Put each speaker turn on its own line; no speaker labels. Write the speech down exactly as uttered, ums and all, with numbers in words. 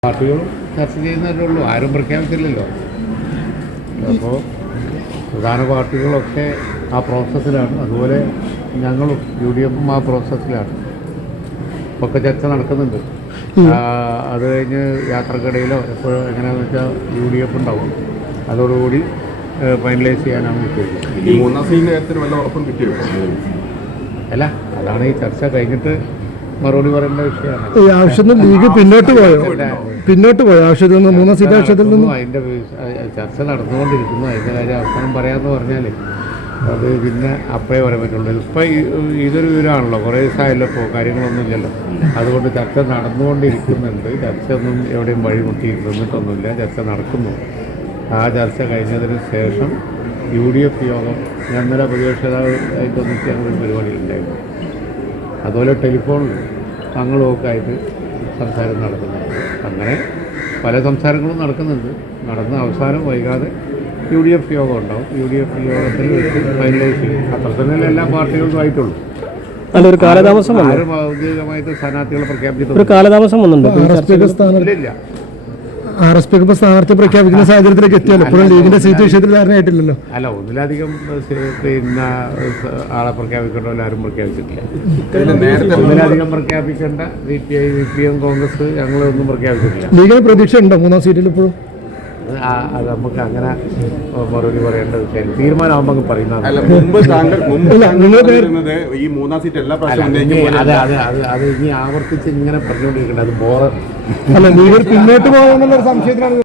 പാർട്ടികളും ചർച്ച ചെയ്യുന്നതല്ലേ ഉള്ളൂ, ആരും പ്രഖ്യാപിച്ചില്ലല്ലോ. അപ്പോൾ പ്രധാന പാർട്ടികളൊക്കെ ആ പ്രോസസ്സിലാണ്, അതുപോലെ ഞങ്ങളും യു ഡി എഫും ആ പ്രോസസ്സിലാണ്. ഒക്കെ ചർച്ച നടക്കുന്നുണ്ട്. അത് കഴിഞ്ഞ് യാത്രക്കിടയിലോ എപ്പോഴോ എങ്ങനെയാണെന്ന് വെച്ചാൽ യു ഡി എഫ് ഉണ്ടാവും, അതോടുകൂടി ഫൈനലൈസ് ചെയ്യാനാണ് ഉദ്ദേശിച്ചത്.
ഈ മൂന്നാം സീറ്റ് നേരത്തിന് വല്ല ഉറപ്പും കിട്ടിയോ?
അല്ല, അതാണ് ഈ ചർച്ച കഴിഞ്ഞിട്ട് മറുപടി പറയേണ്ട വിഷയമാണ്.
ഈ ആവശ്യത്തിൽ ലീഗ് പിന്നോട്ട് പോയോ പിന്നോട്ട് പോയോ ആവശ്യത്തിൽ നിന്ന് മൂന്നാം സീറ്റ് ആവശ്യത്തിൽ നിന്ന്
അതിൻ്റെ ചർച്ച നടന്നുകൊണ്ടിരിക്കുന്നു. അതിൻ്റെ കാര്യം അവസാനം പറയാമെന്ന് പറഞ്ഞാൽ അത് പിന്നെ അപ്പേ പറയാൻ പറ്റുള്ളൂ. ഇപ്പം ഇതൊരു വിവരമാണല്ലോ, കുറേ ദിവസമായല്ലോ, ഇപ്പോൾ കാര്യങ്ങളൊന്നും ഇല്ലല്ലോ. അതുകൊണ്ട് ചർച്ച നടന്നുകൊണ്ടിരിക്കുന്നുണ്ട്. ചർച്ച ഒന്നും എവിടെയും വഴിമുട്ടി നിന്നിട്ടൊന്നുമില്ല, ചർച്ച നടക്കുന്നു. ആ ചർച്ച കഴിഞ്ഞതിന് ശേഷം യു ഡി എഫ് യോഗം, ഞാൻ ഇന്നലെ പ്രതിപക്ഷ നേതാവായിട്ടൊന്നിച്ച് ഞങ്ങളൊരു പരിപാടിയിലുണ്ടായിരുന്നു. അതുപോലെ ടെലിഫോണിൽ തങ്ങളുമൊക്കെ ആയിട്ട് സംസാരം നടക്കുന്നുണ്ട്. അങ്ങനെ പല സംസാരങ്ങളും നടക്കുന്നുണ്ട്. നടന്ന അവസാനം വൈകാതെ യു ഡി എഫ് യോഗം ഉണ്ടാവും. യു ഡി എഫ് യോഗത്തിൽ വെച്ച് ഫൈനലൈസ് ചെയ്യും. അത്ര തന്നെ എല്ലാ പാർട്ടികൾക്കും ആയിട്ടുള്ളൂ.
ഒരു കാലതാമസം
ആരും ഔദ്യോഗികമായിട്ട് സ്ഥാനാർത്ഥികളെ പ്രഖ്യാപിച്ചിട്ടുണ്ട്.
ഒരു കാലതാമസം വന്നിട്ടുണ്ട്.
ഇല്ല,
ആർ എസ് പിക്ക് ഇപ്പോൾ സ്ഥാനാർത്ഥി പ്രഖ്യാപിക്കുന്ന സാഹചര്യത്തിലേക്ക് എത്തിയല്ലോ. ഇപ്പോഴും ലീഗിന്റെ സീറ്റ് വിഷയത്തിൽ ധാരണയായിട്ടില്ലല്ലോ.
അല്ല, ഒന്നിലധികം പിന്നെ ആളെ പ്രഖ്യാപിക്കേണ്ട ആരും പ്രഖ്യാപിച്ചിട്ടില്ല. ഒന്നിലധികം പ്രഖ്യാപിക്കേണ്ട C P I, C P M, Congress ഞങ്ങളൊന്നും പ്രഖ്യാപിച്ചിട്ടില്ല.
ലീഗിന് പ്രതീക്ഷ ഉണ്ടോ മൂന്നാം സീറ്റിൽ ഇപ്പോഴും?
അത് നമുക്ക് അങ്ങനെ മറുപടി പറയേണ്ട വിഷയം, തീരുമാനമാകുമ്പോൾ പറയുന്നത്.
ഈ മൂന്നാം സീറ്റ് എല്ലാ
അതെ അതെ അത് അത് ഇനി ആവർത്തിച്ച് ഇങ്ങനെ പറഞ്ഞുകൊണ്ടിരിക്കേണ്ടത് അത് ബോറ.
അല്ല, ലീഗ് പിന്നോട്ട് പോകാമെന്നുള്ള സംശയത്തിലാണ്.